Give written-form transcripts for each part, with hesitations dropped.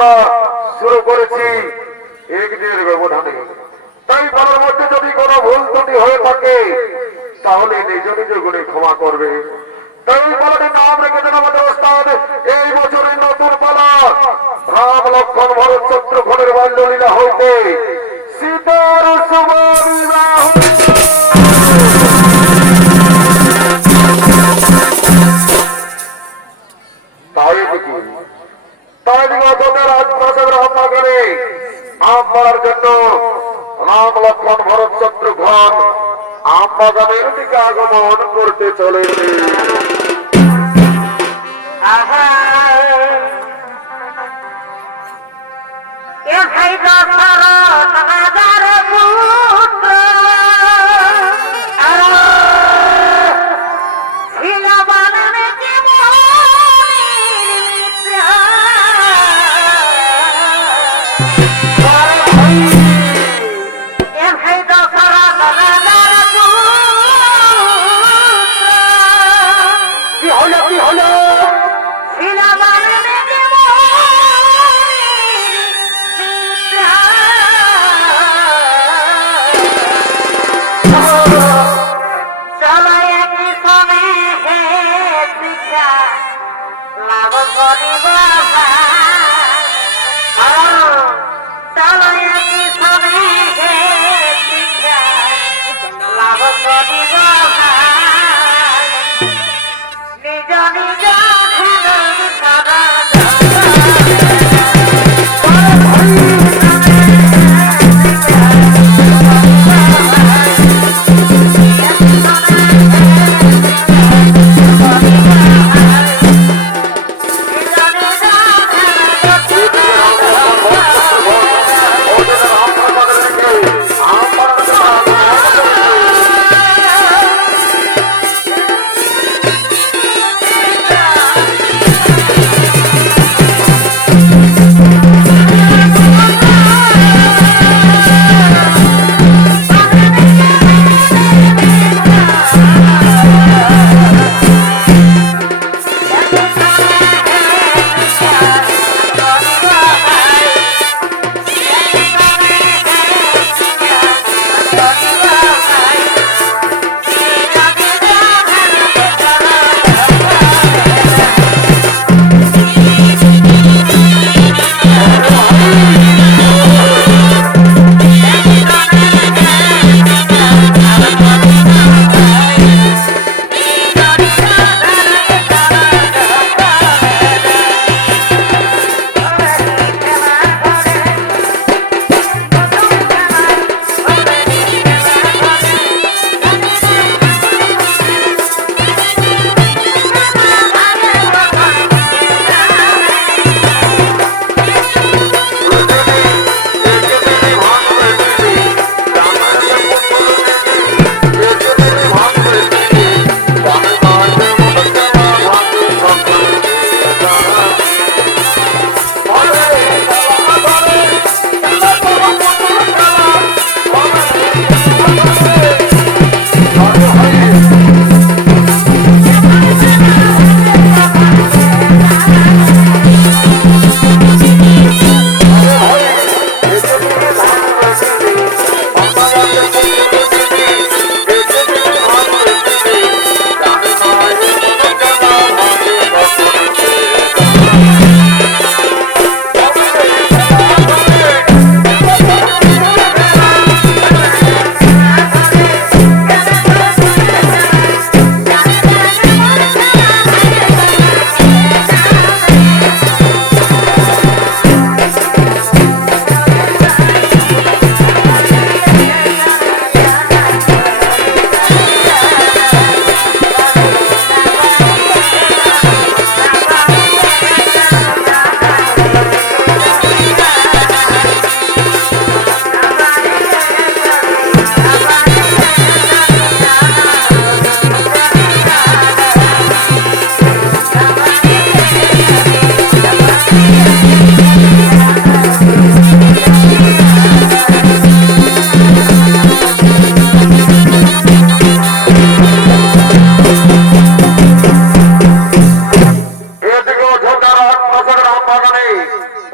আমরা শুরু করেছি একদিনের ব্যবধানে। তাই বলার মধ্যে যদি কোনো ভুল ত্রুটি হয়ে থাকে তাহলে নিজ নিজ গুণে ক্ষমা করবে। তাই পালাটি নাম রেখেছেন আমাদের ওস্তাদ এই বছরের নতুন পালা রাম লক্ষ্মণ ভরত শত্রুঘ্নের বাল্যলীলা হইতে সীতার শুভ বিবাহ। তাই নাকি তাই গতকাল রাজপ্রাসাদ রামনগরে আম পাড়ার জন্য রাম লক্ষ্মণ ভরত শত্রুঘ্ন আম বাগানের দিকে আগমন করতে চলেছে।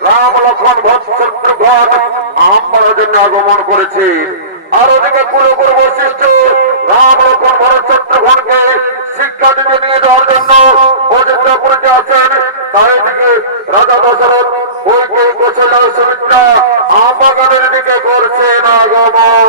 রাম লক্ষ্মণ ভরত শত্রুঘ্ন আমার জন্য আগমন করেছে। আর ওদিকে কুলগুরু বশিষ্ঠ রাম লক্ষ্মণ ভরত শত্রুঘ্নকে শিক্ষা দিতে নিয়ে যাওয়ার জন্য অযোধ্যাপুরীতে আছেন। তাই দিকে রাজা দশরথ ওইকে কৌশল্যা সুমিত্রা আমবাগানের দিকে করছেন আগমন।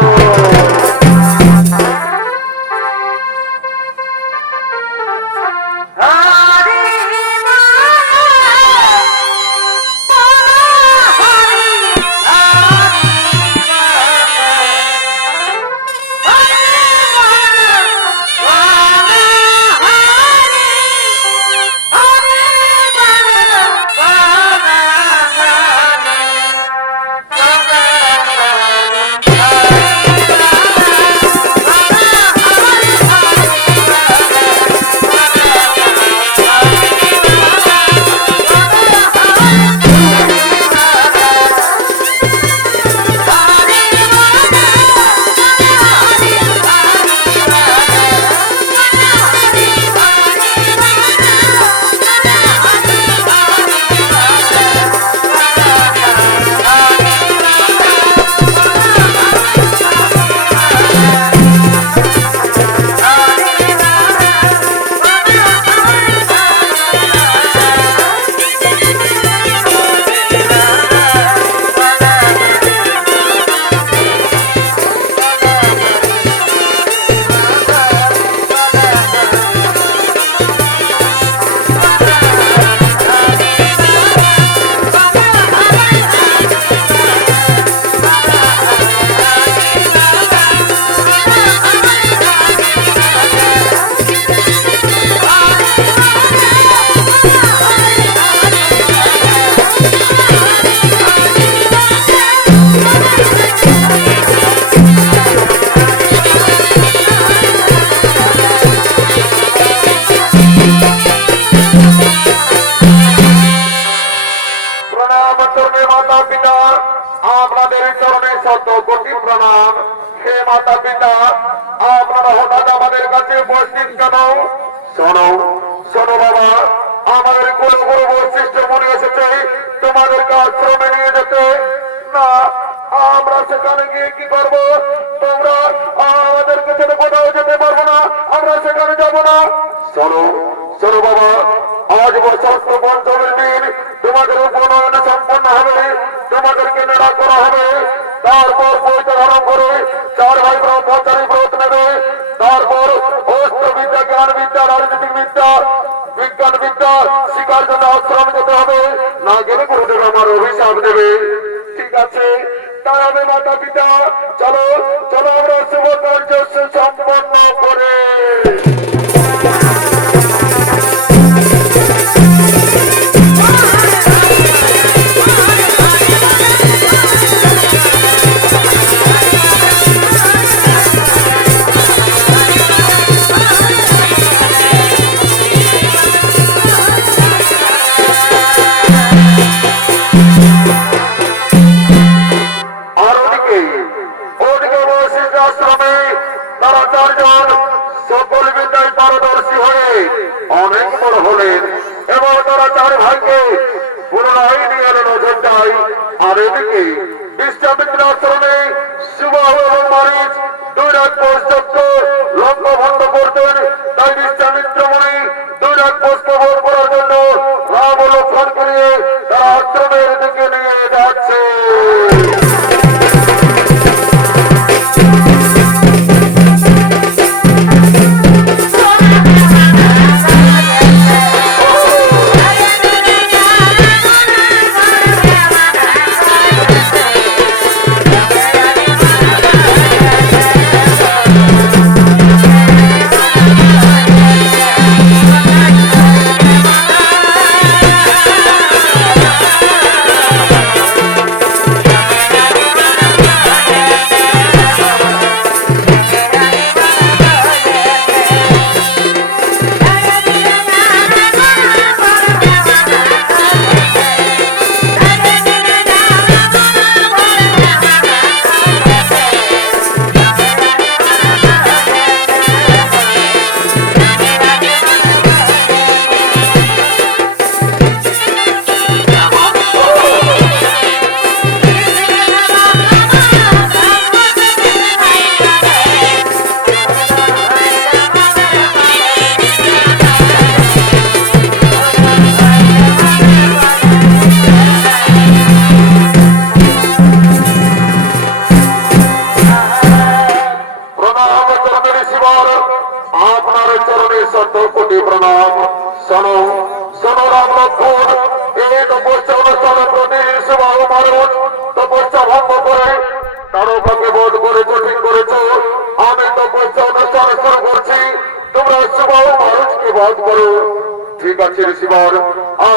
যাচ্ছে রিসিভার।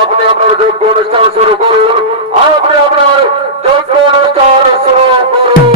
আপনি আপনার যোগ্য অনুষ্ঠান শুরু করুন, আপনি আপনার যোগ্য অনুষ্ঠান শুরু করুন।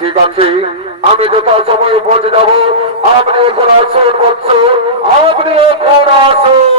ঠিক আছে, আমি যথা সময়ে পৌঁছে যাব। আপনি এখন আসুন বৎস, আপনি এখন আসুন।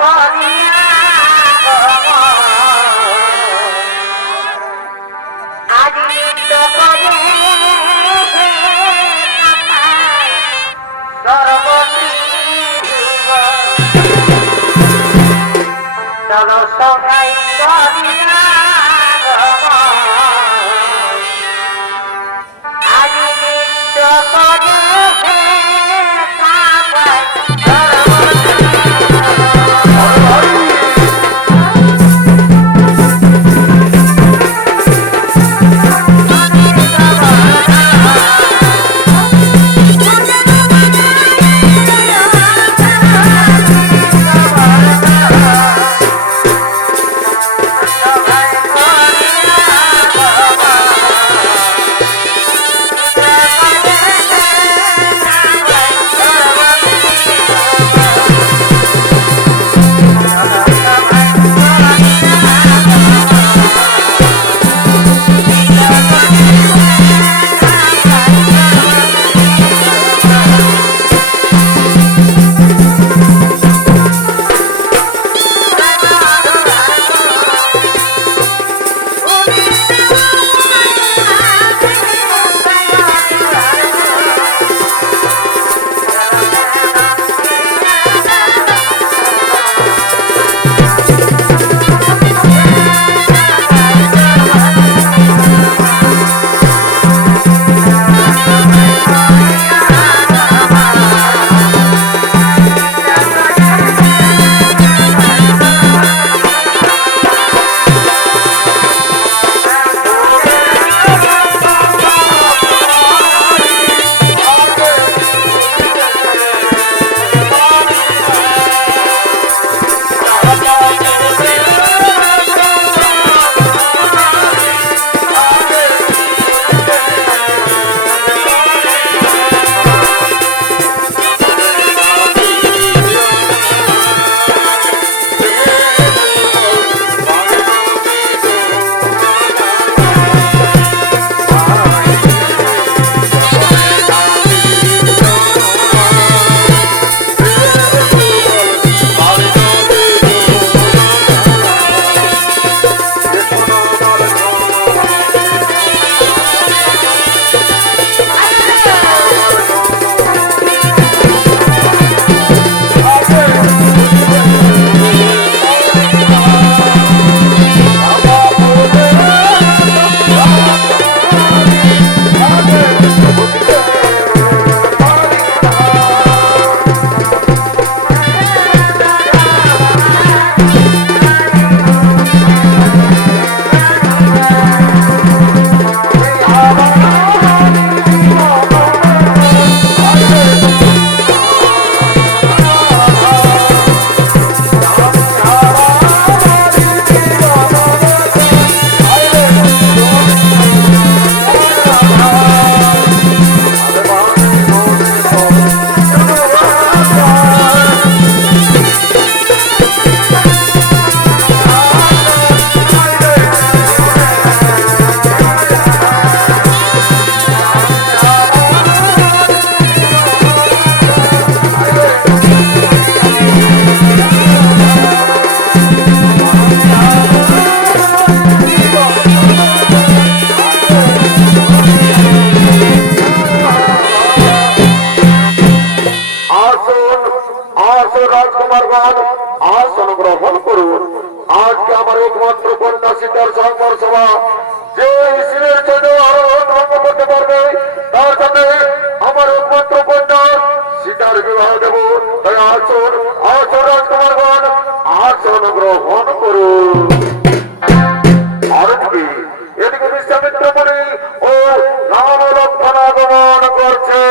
করিয়া আজ নিত্য করে সর্বত্রী চলো সবাই করিয়া আজ নিত্য করে রাজকুমারগণ আসন গ্রহণ করুন। আজকে আমার একমাত্র কন্যা সীতার সংবর সভা যে শিবের জন্য আরোহণ ভঙ্গ করতে পারবে তার সাথে আমার একমাত্র কন্যা সীতার বিবাহ দেব। তাই আসুন আসুন রাজকুমারগণ আসন গ্রহণ করুন। আরতি এদিকে বিশ্বামিত্র মুনি ও রাম লক্ষ্মণ আগমন করছে।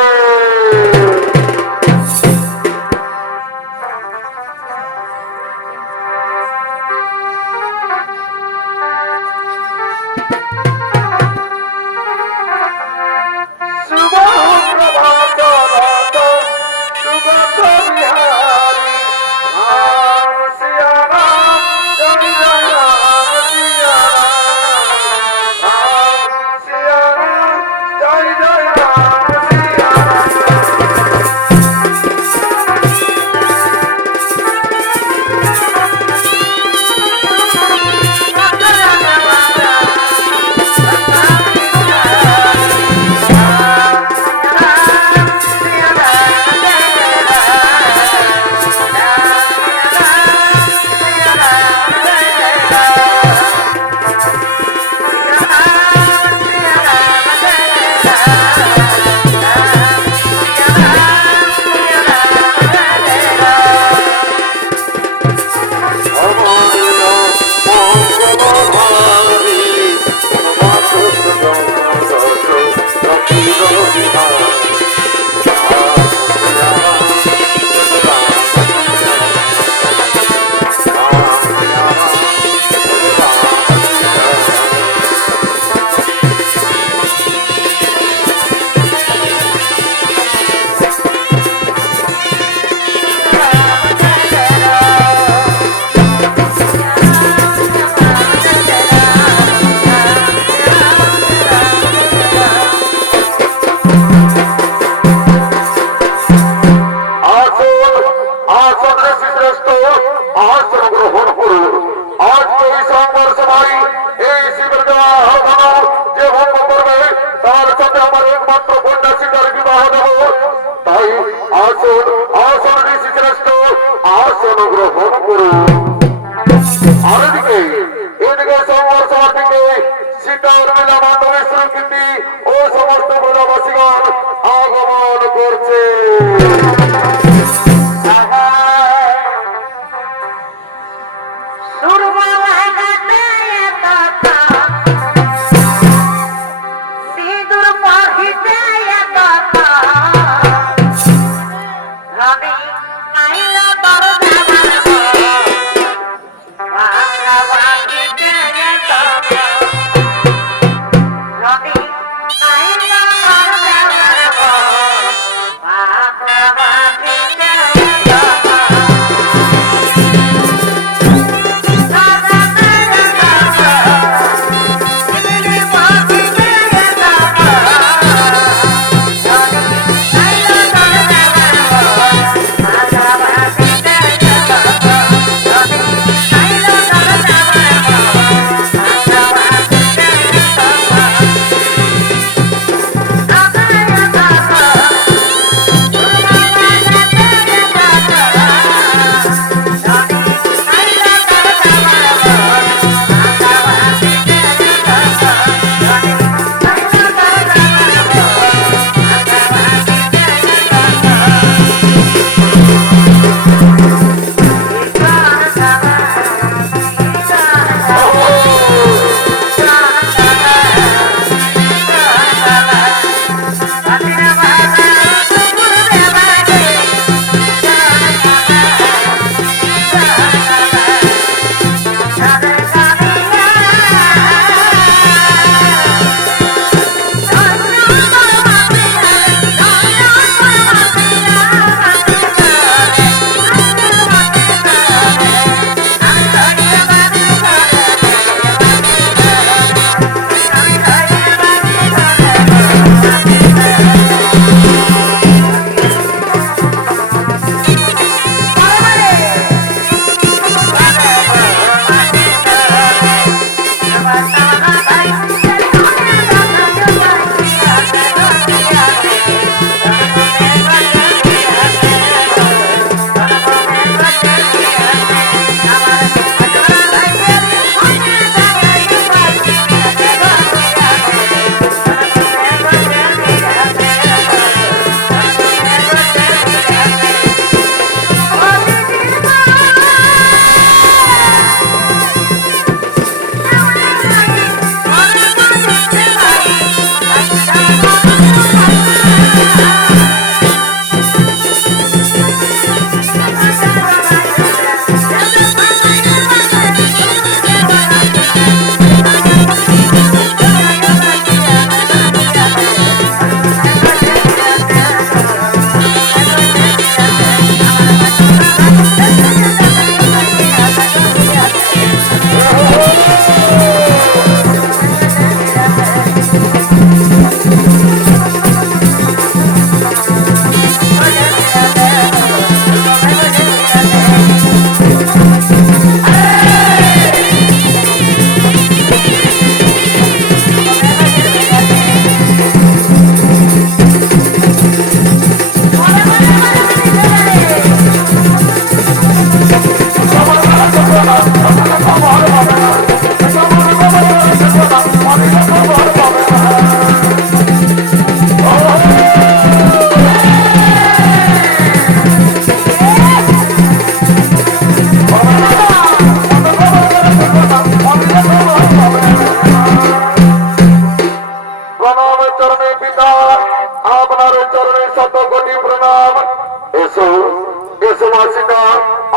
একমাত্র কন্যা সীতার বিবাহ দেব। তাই আসুন আসুন ঋষি শ্রেষ্ঠ, আসন গ্রহণ করুন। আর এদিকে সংবর্ষার দিকে সীতার মেলা মান্ডবের সুরকৃতি ও সমস্ত মেলাবাসীগণ আগমন করছে।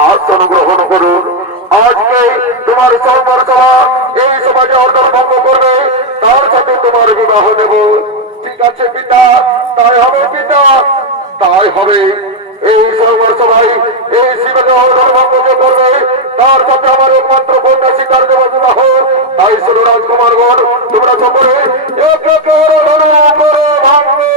আসন গ্রহণ করুন। আজকে তোমার সবার সভা এই সমাজে অর্জন ভঙ্গ করবে, তার সাথে তোমার বিবাহ দেব। ঠিক আছে পিতা, তাই হবে পিতা, তাই হবে। এই সবার সবাই এই শিবের অর্জন ভঙ্গ যে করবে, তার সাথে আমার একমাত্র কন্যা স্বীকার দেব বিবাহ। তাই শুধু রাজকুমারগণ, তোমরা সকলে এক এক করে ভাঙবে।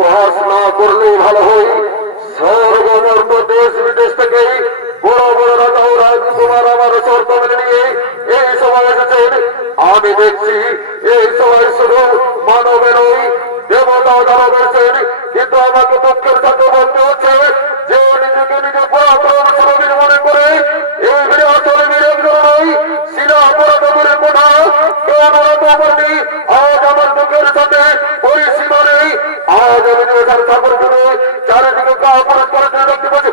উপহাস না করলেই ভালো হয়। সর্বমর্ত দেশ বিদেশ থেকে বড় বড় রাজা ও রাজকুমার আমার শর্ত মেনে নিয়ে এই সভায় এসেছেন। আমি দেখছি এই সভায় শুধু মানবের ওই দেবতা দানব এসেছেন, কিন্তু আমাকে দুঃখের সাথে বলতে হচ্ছে যে নিজেকে নিজে পরাক্রম সুরবীর মনে করে এই ভিড়ে আসলে বিরোধ নয়, শিলা অপরাধের কথা কেউ অনুরোধ করেনি। আজ আমার দুঃখের সাথে পরিসীমা নেই। আজ আমি দেশের ঠাকুর জন্য চারিদিকে কাপড় করে দেখতে পাচ্ছি।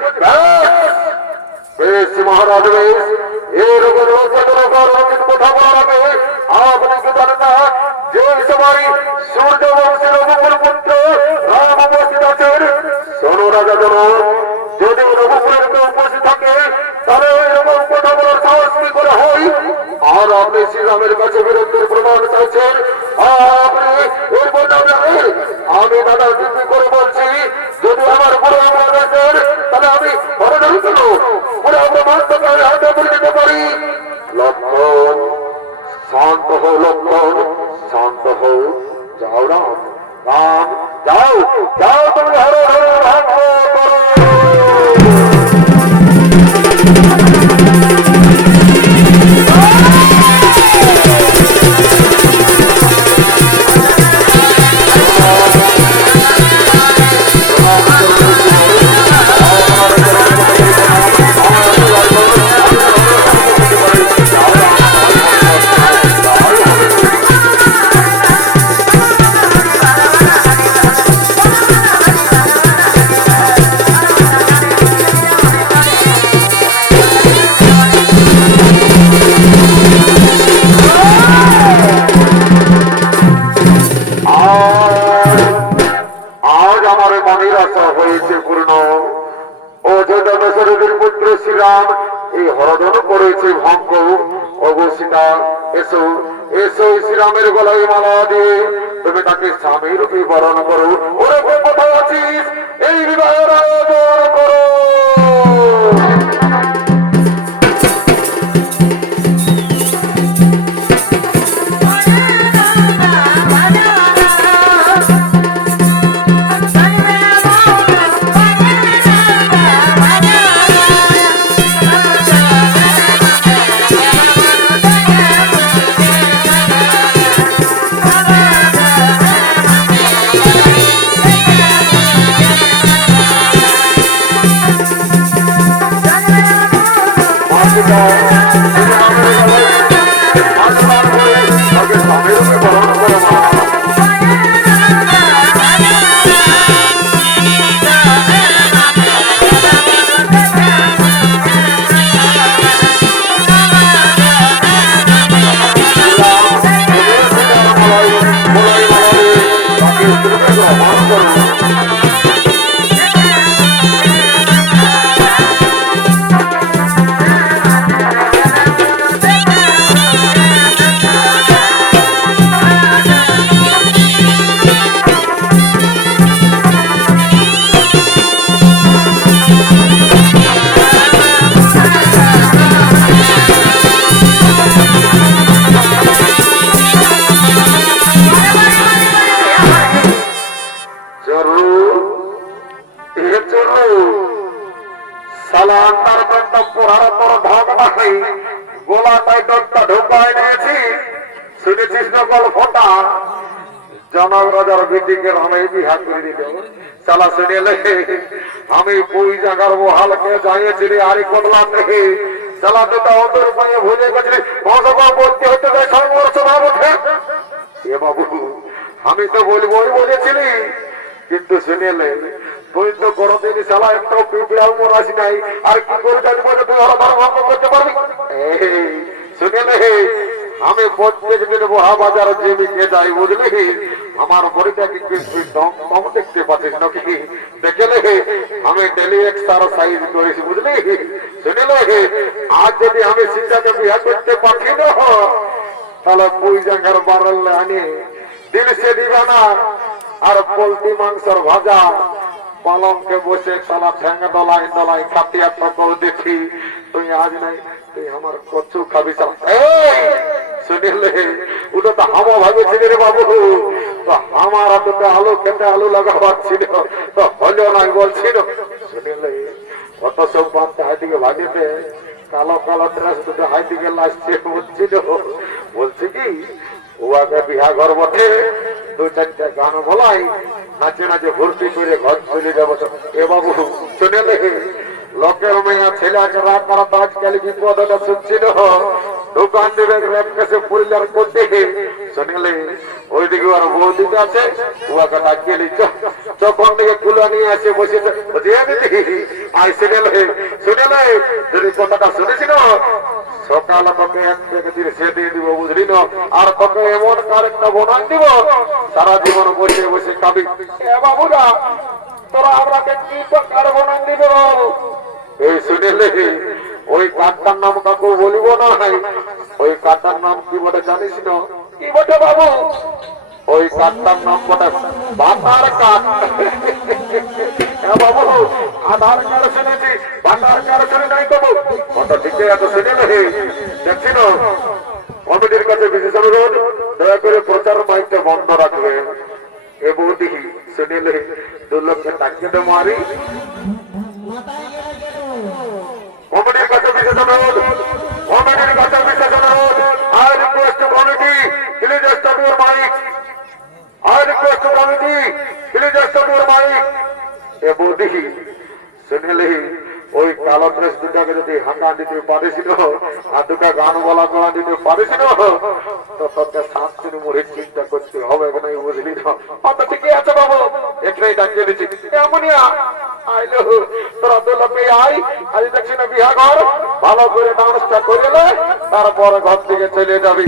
বেশ মহারাজ, বেশ এরকম রচিত কথা বলার আগে আপনি কি জানেন না যে সবাই সূর্য বংশের রঘুকুল পুত্র রাম উপস্থিত আছেন? শোনো রাজা জন, যদি রঘুকুলের কেউ উপস্থিত থাকে তাহলে এরকম কথা বলার সাহস কি করে হয়? আর আপনি শ্রীরামের কাছে বিরুদ্ধের প্রমাণ চাইছেন। আপনি এর বলতে আমি দাদা দিব্যি করে বলছি, যদি আমার গুরু আমরা দেখেন তাহলে আমি ঘরে ধরে কেন পুরো আমরা মাত্রকে আমি হাতে করে দিতে পারি। লক্ষণ, শান্ত হও লক্ষণ, শান্ত হও। যাও রাম, রাম যাও, যাও তুমি হরে হরে ভাগ্য করো। আজ আমার মনের আশা হয়েছে পূর্ণ। অযোধ্যা দশরথের পুত্র শ্রীরাম এই হরধন করেছে ভঙ্গ। অবস্থিতা এসো, এসো শ্রীরামের গলায় মালা দিয়ে তুমি তাকে স্বামী রূপে বরণ করো। ওরে কোথায় আছিস? এই বিবাহের আয়োজন করো। গোলাটায় ডোরটা ঢোকায় নিয়েছি, শুনেছিস নকল ফোটা জনক রাজার বেটিকে আমি বিহা করে দিল। চালা শুনে লেখে আমি বই জাগার বহালকে যাইয়েছিলি আরে করলাম নেই। চালা দুটা অন্তর পাইয়ে ভুলে গেছিলি মজবা বলতে হতে যায় সংঘর্ষ ভাব ওঠে। এ বাবু আমি তো বলবই বলেছিলি, কিন্তু শুনেলে তুই তো কোনদিনই চালা একটাও পিপিড়াও মরাসি নাই। আর কি করে জানবো যে তুই হরধার ভঙ্গ করতে পারবি? শুনেলে আমি প্রত্যেক দিন বহা বাজার জমিকে যাই, বুঝলি? আমার বড়িটাকে কম দেখতে পাচ্ছিস নাকি? দেখলে আমি ডেলি এক্সারসাইজ করেছি, বুঝলি? শুনেলে আজ যদি আমি সিদ্ধাকে বিয়া করতে পারি না তাহলে পুই জাঙ্গার বাড়লে আনি দিল সে দিবা না। আর পোলট্রি মাংসের ভাজা পালংকে বসে সালা ঠ্যাঙ্গা দলাই দলাই কাটিয়া ঠকর দেখি। তুই আজ নাই তুই আমার কচু খাবি। শুনিলে ওটা তো হামা ভাবেছিল রে বাবু, তো আমার দুটো আলু খেতে আলু লাগাবার ছিল, তো হলো না বলছিল। শুনিলে কত সব বাচ্চা হাইদিকে ভাগিতে কালো কালো ড্রেস দুটো হাইদিকে লাসছে বলছিল। বলছি কি ও আগে বিহা ঘর বটে, দু চারটা গান বলাই নাচে নাচে ভর্তি করে ঘর চলে যাবো। এ বাবু শুনেলে লোকের মেয়া ছেলেকে রাত রাত আজকাল বিপদটা শুনছিল, দোকান দেবে রেপ কেসে পরিবার করতে। শুনলে ওইদিকে আর বৌদিকে আছে ওকে ডাকিয়ে নিচ্ছ, যখন দিকে কুলা নিয়ে আসে বসেছে বুঝিয়ে দিদি আই শুনেলে। শুনেলে যদি কথাটা শুনেছিল সকালে তোকে এক থেকে দিন সে দিয়ে দিব বুঝলি না, আর তোকে এমন কারেক্টটা বনাই দিব সারা জীবন বসে বসে খাবি। বাবুরা তোরা আমরাকে কি কার বনাই দিব বাবু? এই শুনেলে ওই কাঠটার নাম কাকু বলিব না, ওই কাঠটার নাম কি বটে জানিস না? কি বটে বাবু? ওই কাঠটার নাম বটে বাটার কাঠ। বাবু আধার কার্ড শুনেছি, বাটার কার্ড শুনে নাই বাবু। কথা ঠিকই আছে শুনেলে। দেখছি না কমিটির কাছে বিশেষ অনুরোধ, দয়া করে প্রচার মাইকটা বন্ধ রাখবে। এ বৌদি শুনেলে 2 লক্ষ টাকা মারি। কমিটির কাছে বিশেষ অনুরোধ, কমিটির কাছে বিশেষ অনুরোধ। I request committee please start your mic. I request committee please start your mic. এ বৌদি শুনেলে ওই কালো ড্রেস দুটাকে যদি হাঙ্গা দিতে পারেছিল আর দুটা গান বলা করা দিতে পারেছিল তো তোকে 7 দিন মরে চিন্তা করতে হবে না, বুঝলি না? অত ঠিকই আছে বাবু, এখানেই ডাকিয়ে দিচ্ছি। এমনিয়া আইলো তোরা 2 লোকে আই, আজ দেখছি না বিহা ঘর ভালো করে ডান্সটা করে নে, তারপরে ঘর থেকে চলে যাবি।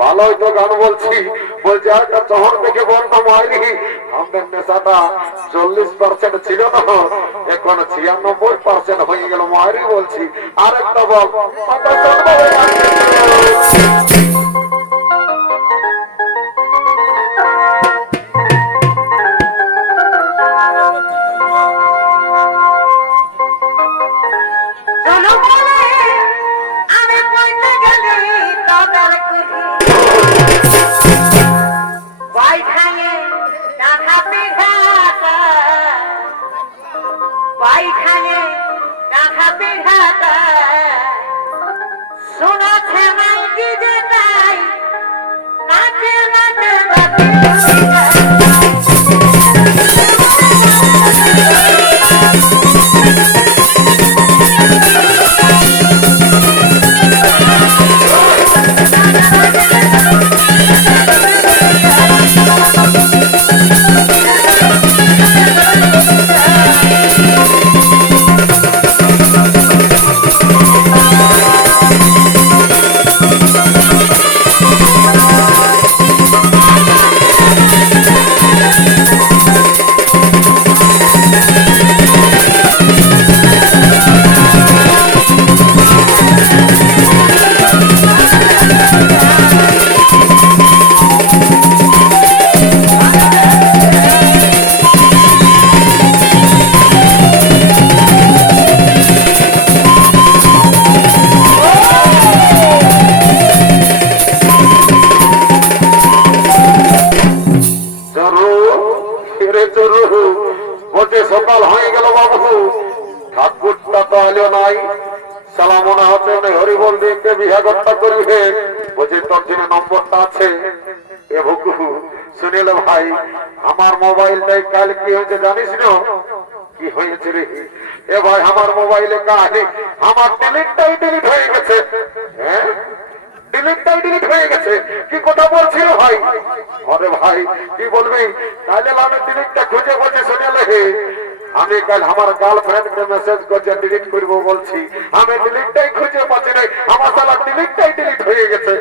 ভালোই তো গান বলছি, বলছি আর শহর থেকে বন্ধ হয়নি। আমাদের নেশাটা 40% ছিল না, এখন 96% হয়ে গেল। মায়েরই বলছি আরেকটা বল। ঠাকুরটা তো আলো নাই, সালা মনে হচ্ছে না হরিবল দিয়ে বিহা করতে করবে। বলছি তোর জন্য নম্বরটা আছে। এ ভুকু শুনিল ভাই, আমার মোবাইলটাই কাল কি হয়েছে জানিস না? কি হয়েছে রে? এ ভাই আমার মোবাইলে কাহিনী, আমার ডিলিটটাই ডিলিট হয়ে গেছে। হ্যাঁ, ডিলিটটাই ডিলিট হয়ে গেছে। কি কথা বলছিল ভাই? আরে ভাই কি বলবি, তাহলে আমি ডিলিটটা খুঁজে খুঁজে শুনিলে আমি কাল আমার গার্লফ্রেন্ডকে মেসেজ করছে ডিলিট করব বলছি, আমি ডিলিটটাই খুঁজে পাচ্ছি না, আমার সালা ডিলিটটাই ডিলিট হয়ে গেছে।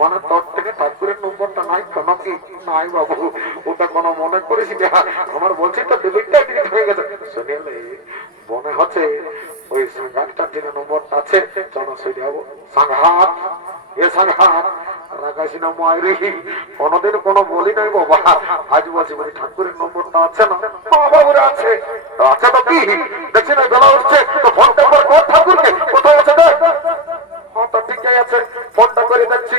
মানে তোর থেকে ঠাকুরের নম্বরটা নাই কেন? কি নাই বাবু, ওটা কোনো মনে করিস না, আমার বলছি তো ডিলিটটাই ডিলিট হয়ে গেছে। শুনিলে মনে হচ্ছে ওই সাংঘাতটার জন্য নম্বরটা আছে। চলো শুনে যাবো। সাংঘাত, এ সাংঘাত রাখাইছি না মায়েরি, কোনোদিন কোনো বলি নাই বাবা, আজ বলছি বলি ঠাকুরের নম্বরটা আছে না? বাবুরা আছে। আচ্ছা তো কি দেখছি না বেলা উঠছে, তো ফোনটা একবার কর ঠাকুরকে, কোথায় আছে দেখ। ঠিকই আছে, ফোনটা করে দেখছি।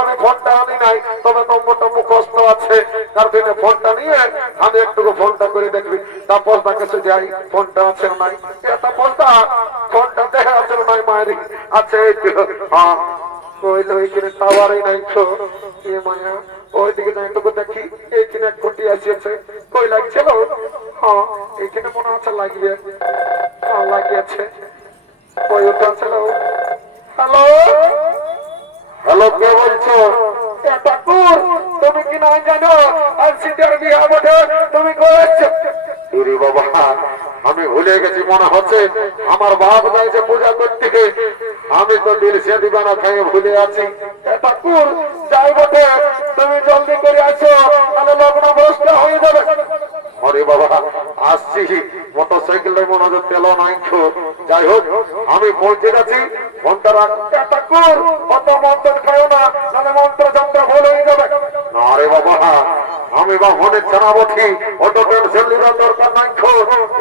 আমি ফোনটা আনি নাই, তবে নম্বরটা মুখস্থ আছে। তার জন্য ফোনটা নিয়ে আমি একটু ফোনটা করে দেখবি। তারপর তাকে সে যাই ফোনটা আছে না নাই। তারপরটা ফোনটা দেখা আছে না নাই মায়েরি? আছে। হ্যাঁ কইলে ওইখানে টাওয়ারই নাই তো। এ মায়া ওইদিকে যাইটুকু দেখি, এইখানে এক কোটি আসিয়েছে। কই লাগছিল? হ্যাঁ এইখানে মনে হচ্ছে লাগবে। হ্যাঁ লাগিয়েছে। কই ওটা ছিল? হ্যালো হ্যালো, কে বলছো? ঠাকুর তুমি কি না জানো আর সিটার বিয়া বটে, তুমি করেছো? ইরে বাবা আমি ভুলে গেছি মনে হচ্ছে, আমার বাপ যাইছে পূজা করতে, আমি তো দিল সে দিবানা খাইয়ে ভুলে আছি। ঠাকুর যাই বটে, তুমি জলদি করে আসো, তাহলে লগ্ন ভ্রষ্ট হয়ে যাবে। আরে বাবা আসছি, মোটরসাইকেলে মনে হচ্ছে তেল নাই তো। যাই হোক আমি পৌঁছে গেছি, ফোনটা রাখ। ঠাকুর অত মন্ত্র খাও না, তাহলে মন্ত্র যন্ত্র ভুল হয়ে যাবে। না রে বাবা, আমি বা মনে জানাবো, অত টেনশন নেওয়ার দরকার নাই তো।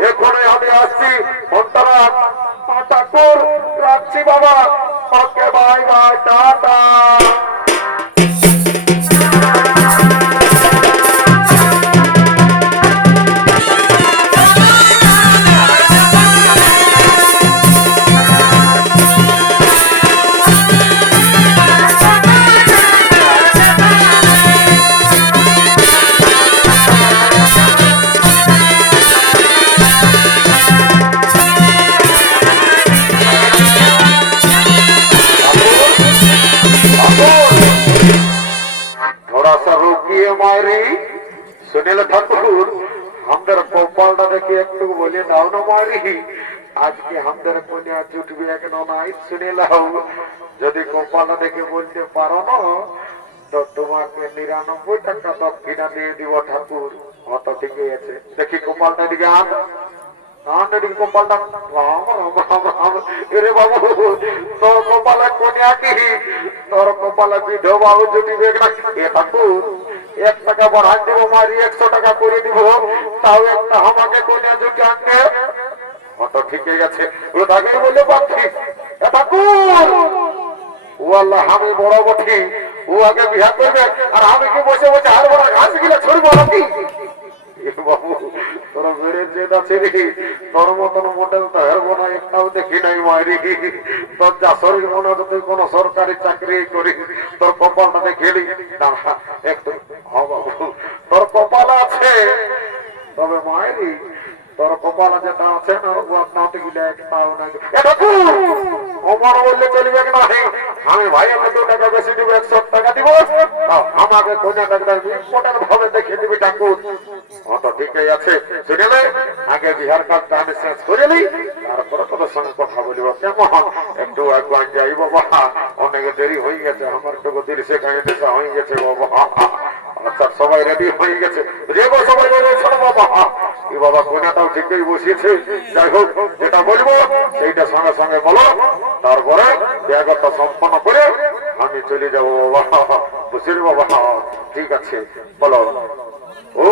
এখনই আমি আসছি, ফোনটা রাখ। ঠাকুর রাখছি বাবা। Okay bye bye, tata. थोड़ा सा रोकिए मायरी। सुनील ठाकुर हमদের কপালটা দেখে একটু বলে দাও না মায়রি, আজকে আমাদের কন্যা জুটবে কেন নাই? শুনে নাও, যদি কপালটা দেখে বলতে পারো না তো তোমাকে ৯৯ টাকা দক্ষিণা দিয়ে দিব ঠাকুর। অত ঠিকই আছে। দেখি কপালটা দিকে আন, কপালটা। রাম রাম রাম রাম। এরে বাবু তোর কপালে কন্যা কি, তোর কপালে বিধবা জুটিবে না? এ ঠাকুর ১ টাকা বাড়াই দিব মারি, ১০০ টাকা করে দিব, তাও একটা আমাকে কন্যা জুটি আনবে। অত ঠিকই গেছে। ও তাকেই বললে পাচ্ছি ঠাকুর ও আল্লাহ আমি বড় বটি, ও আগে বিয়া করবে আর আমি কি বসে বসে আর বড় ঘাস গিলা ছড়বো নাকি? বাবু তোর বেড়ে জেদ আছে রে, তোর মতন মডেল তো হেরবো না, একটাও দেখি নাই মায়েরি। তোর যা শরীর মনে হচ্ছে তুই কোন সরকারি চাকরি করিস, তোর কপালটা দেখেলি না একটু। হ্যাঁ বাবু তোর কপাল আছে, তবে মায়েরি তোর কপালে যেটা আছে না ও আপনাতে গিলে একটাও নাই। আমার বললে চলবে না, আমি ভাই আমি ২ টাকা বেশি দিব, ১০০ টাকা দিব, আমাকে কন্যাটা ইম্পর্টেন্ট ভাবে দেখে দিবি ঠাকুর। অত ঠিকই আছে। শুনেলে আগে বিহার কাজটা আমি শেষ করে নিই, তারপরে তোদের সঙ্গে কথা বলিব কেমন? একটু একবার যাই বাবা, অনেক দেরি হয়ে গেছে, আমার তো ৩০ সেকেন্ড নেশা হয়ে গেছে বাবা। আচ্ছা সবাই রেডি হয়ে গেছে, রেগো সবাই শোনো বাবা। কি বাবা কন্যাটাও ঠিকই বসিয়েছে। যাই হোক যেটা বলবো সেইটা সঙ্গে সঙ্গে বলো, তারপরে ব্যাগটা সম্পন্ন করে আমি চলে যাবো বাবা। বুঝলি বাবা? ঠিক আছে বলো। ও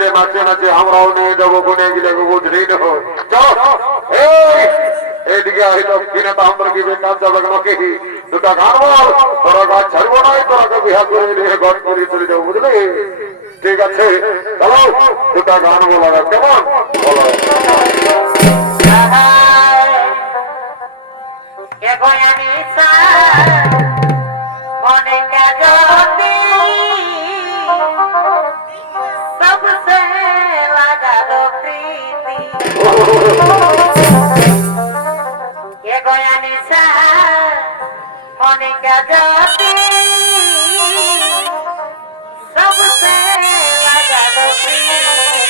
তাহলে নাচে নাচে আমরাও নিয়ে যাবো কোনে গেলে বুঝলি না চলো এই এদিকে আহিত কিনে তো আমরা কি বেকার যাবে নাকি দুটা গান বল তোরা গাছ ছাড়বো না তোরাকে বিহা করে নিয়ে ঘর করে চলে যাবো বুঝলি ঠিক আছে চলো দুটা গান বলা কেমন বলো মনে কাজতে सबसे लगा लो प्रीति ये गोया निशा मने का जाती सबसे लगा लो प्रीति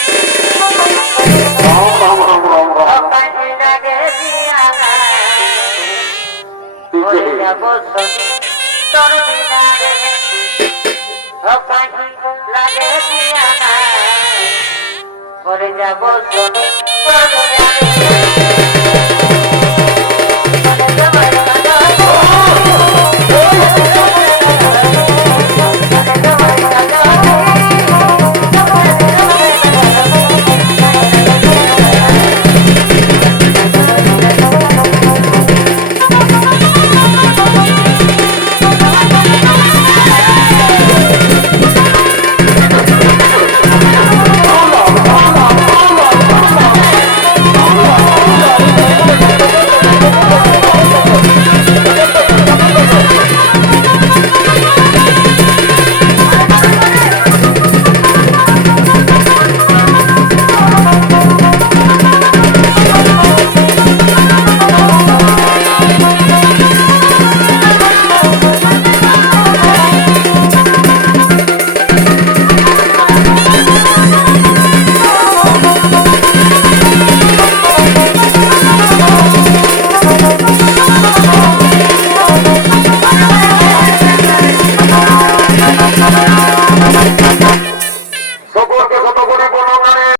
राम राम राम राम राम अपनी लगे दिया और जब सुनी तोर बिना रे अपनी लगे दिया और जब सुनी तोर बिना